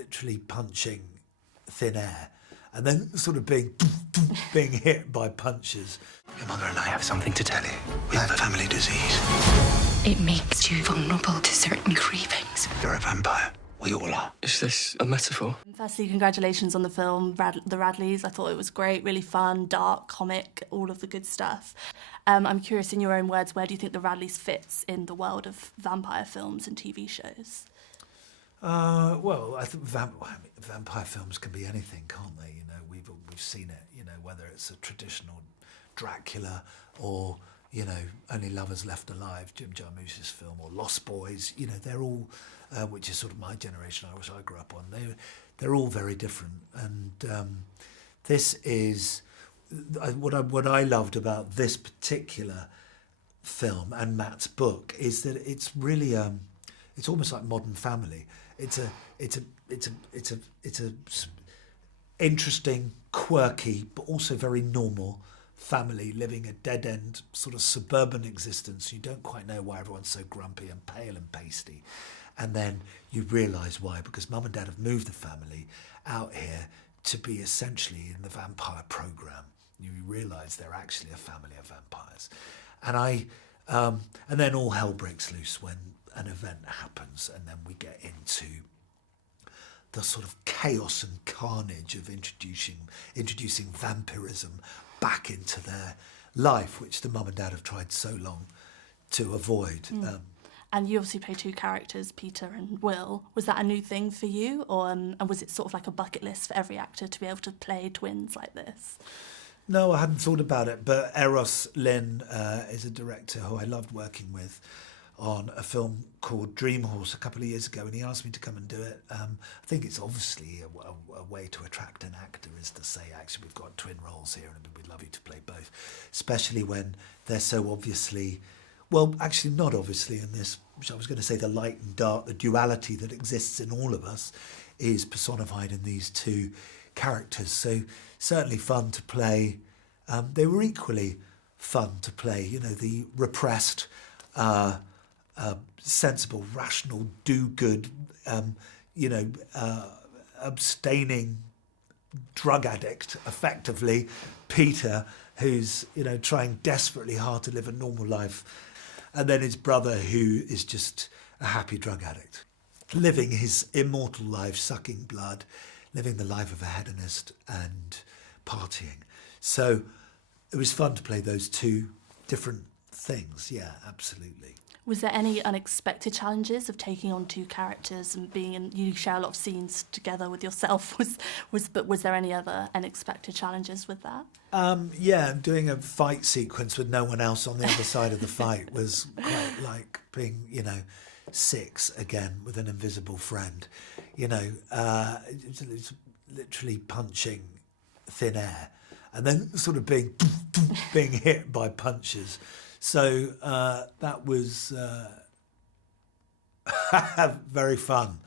literally punching thin air and then sort of being hit by punches. Your mother and I have something to tell you. We have a family disease. It makes you vulnerable to certain cravings. You're a vampire. We all are. Is this a metaphor? Firstly, congratulations on the film, The Radleys. I thought it was great, really fun, dark, comic, all of the good stuff. I'm curious, in your own words, where do you think The Radleys fits in the world of vampire films and TV shows? Well, I think vampire films can be anything, can't they? You know, we've seen it. You know, whether it's a traditional Dracula or, you know, Only Lovers Left Alive, Jim Jarmusch's film, or Lost Boys. You know, they're all, which is sort of my generation, which I grew up on. They're all very different, and this is what I loved about this particular film and Matt's book is that it's really it's almost like Modern Family. It's a interesting, quirky, but also very normal family living a dead-end sort of suburban existence. You don't quite know why everyone's so grumpy and pale and pasty. And then you realise why, because Mum and Dad have moved the family out here to be essentially in the vampire programme. You realise they're actually a family of vampires. And then all hell breaks loose when an event happens, and then we get into the sort of chaos and carnage of introducing vampirism back into their life, which the mum and dad have tried so long to avoid. And you obviously play two characters, Peter and Will. Was that a new thing for you, or and was it sort of like a bucket list for every actor to be able to play twins like this? No, I hadn't thought about it, but Euros Lyn is a director who I loved working with on a film called Dream Horse a couple of years ago, and he asked me to come and do it. I think it's obviously a way to attract an actor is to say, actually, we've got twin roles here and we'd love you to play both, especially when they're so obviously, well, actually not obviously in this, which I was going to say the light and dark, the duality that exists in all of us is personified in these two characters. So certainly fun to play. They were equally fun to play, you know, the repressed, sensible, rational, do-good, abstaining drug addict, effectively, Peter, who's, you know, trying desperately hard to live a normal life, and then his brother, who is just a happy drug addict, living his immortal life, sucking blood, living the life of a hedonist and partying. So it was fun to play those two different things, yeah, absolutely. Was there any unexpected challenges of taking on two characters and being in, you share a lot of scenes together with yourself, but was there any other unexpected challenges with that? Yeah, doing a fight sequence with no one else on the other side of the fight was quite like being, you know, 6 again with an invisible friend. You know, it's literally punching thin air and then sort of being hit by punches. So that was very fun.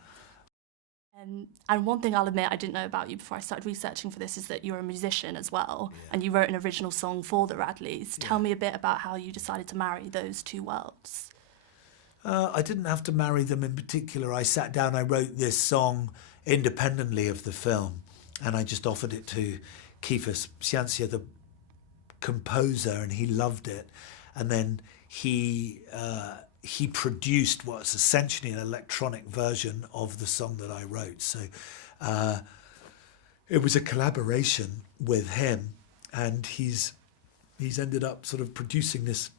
And one thing I'll admit I didn't know about you before I started researching for this is that you're a musician as well, and you wrote an original song for the Radleys. Tell me a bit about how you decided to marry those two worlds. I didn't have to marry them in particular. I sat down, I wrote this song independently of the film, and I just offered it to Kiefer Scientia, the composer, and he loved it. And then he produced what's essentially an electronic version of the song that I wrote. So it was a collaboration with him, and he's ended up sort of producing this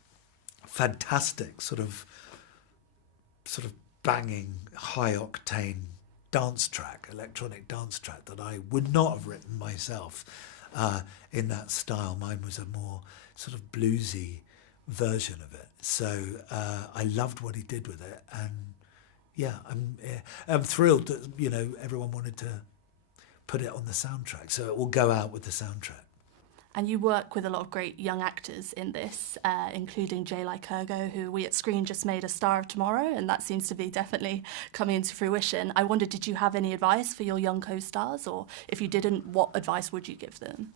fantastic sort of banging, high octane dance track, electronic dance track that I would not have written myself in that style. Mine was a more sort of bluesy version of it. So I loved what he did with it, and yeah, I'm thrilled that, you know, everyone wanted to put it on the soundtrack, so it will go out with the soundtrack. And you work with a lot of great young actors in this, including Jay Lycurgo, who we at Screen just made a star of tomorrow, and that seems to be definitely coming into fruition. I wondered, did you have any advice for your young co-stars, or if you didn't, what advice would you give them?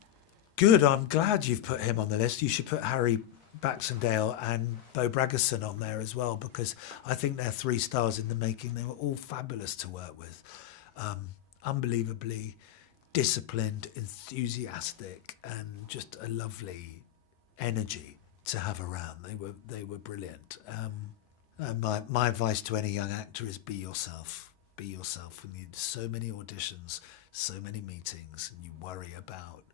Good, I'm glad you've put him on the list. You should put Harry Baxendale and Bo Bragason on there as well, because I think they're 3 stars in the making. They were all fabulous to work with. unbelievably disciplined, enthusiastic, and just a lovely energy to have around. They were brilliant. And my advice to any young actor is be yourself. Be yourself. When you do so many auditions, so many meetings, and you worry about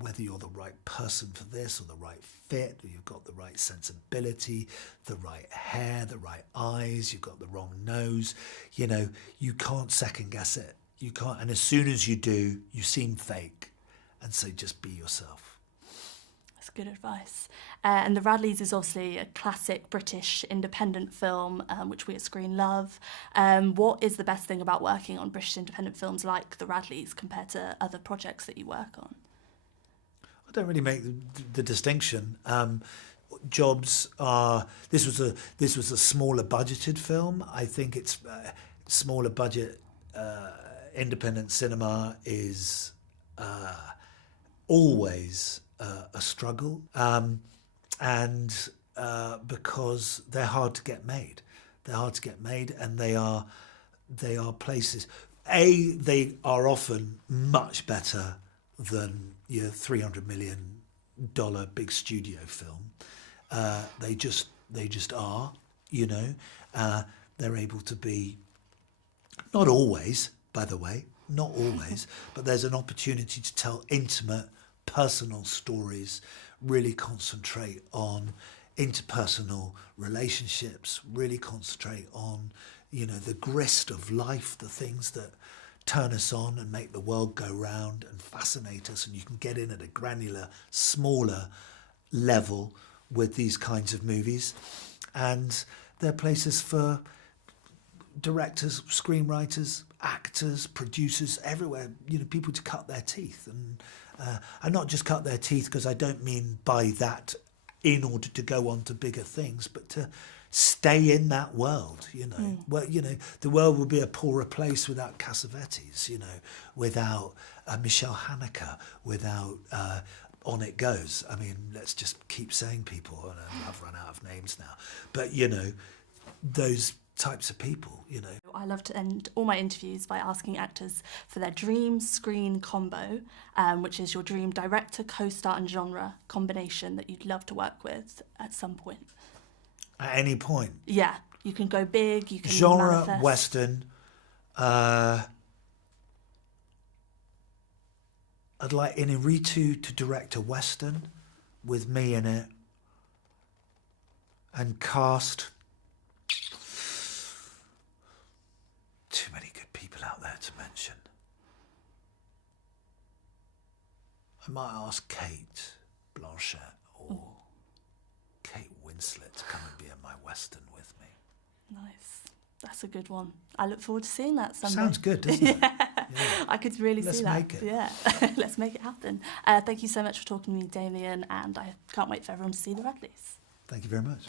whether you're the right person for this or the right fit, or you've got the right sensibility, the right hair, the right eyes, you've got the wrong nose, you know, you can't second guess it. You can't, and as soon as you do, you seem fake. And so just be yourself. That's good advice. And The Radleys is obviously a classic British independent film, which we at Screen love. What is the best thing about working on British independent films like The Radleys compared to other projects that you work on? I don't really make the distinction. Jobs are. This was a smaller budgeted film. I think it's smaller budget. Independent cinema is always a struggle, and because they're hard to get made. They're hard to get made, and they are places. They are often much better than your $300 million big studio film. They just are, you know. They're able to be, not always, by the way, not always, but there's an opportunity to tell intimate, personal stories, really concentrate on interpersonal relationships, really concentrate on, you know, the grist of life, the things that turn us on and make the world go round and fascinate us, and you can get in at a granular, smaller level with these kinds of movies. And they're places for directors, screenwriters, actors, producers, everywhere, you know, people to cut their teeth. And not just cut their teeth, because I don't mean by that in order to go on to bigger things, but to stay in that world, you know. Well, you know, the world would be a poorer place without Cassavetes, you know, without Michelle Haneke, without On It Goes. I mean, let's just keep saying people, and I've run out of names now. But, you know, those types of people, you know. I love to end all my interviews by asking actors for their dream screen combo, which is your dream director, co-star and genre combination that you'd love to work with at some point. At any point? Yeah, you can go big, you can genre, manifest. Western. I'd like Inarritu to direct a Western with me in it and cast. Too many good people out there to mention. I might ask Kate Blanchett or Kate Winslet to come and be in my Western with me. Nice. That's a good one. I look forward to seeing that someday. Sounds good, doesn't it? Yeah. I could really see that. Let's make it. Yeah. Let's make it happen. Thank you so much for talking to me, Damian, and I can't wait for everyone to see The Radleys. Thank you very much.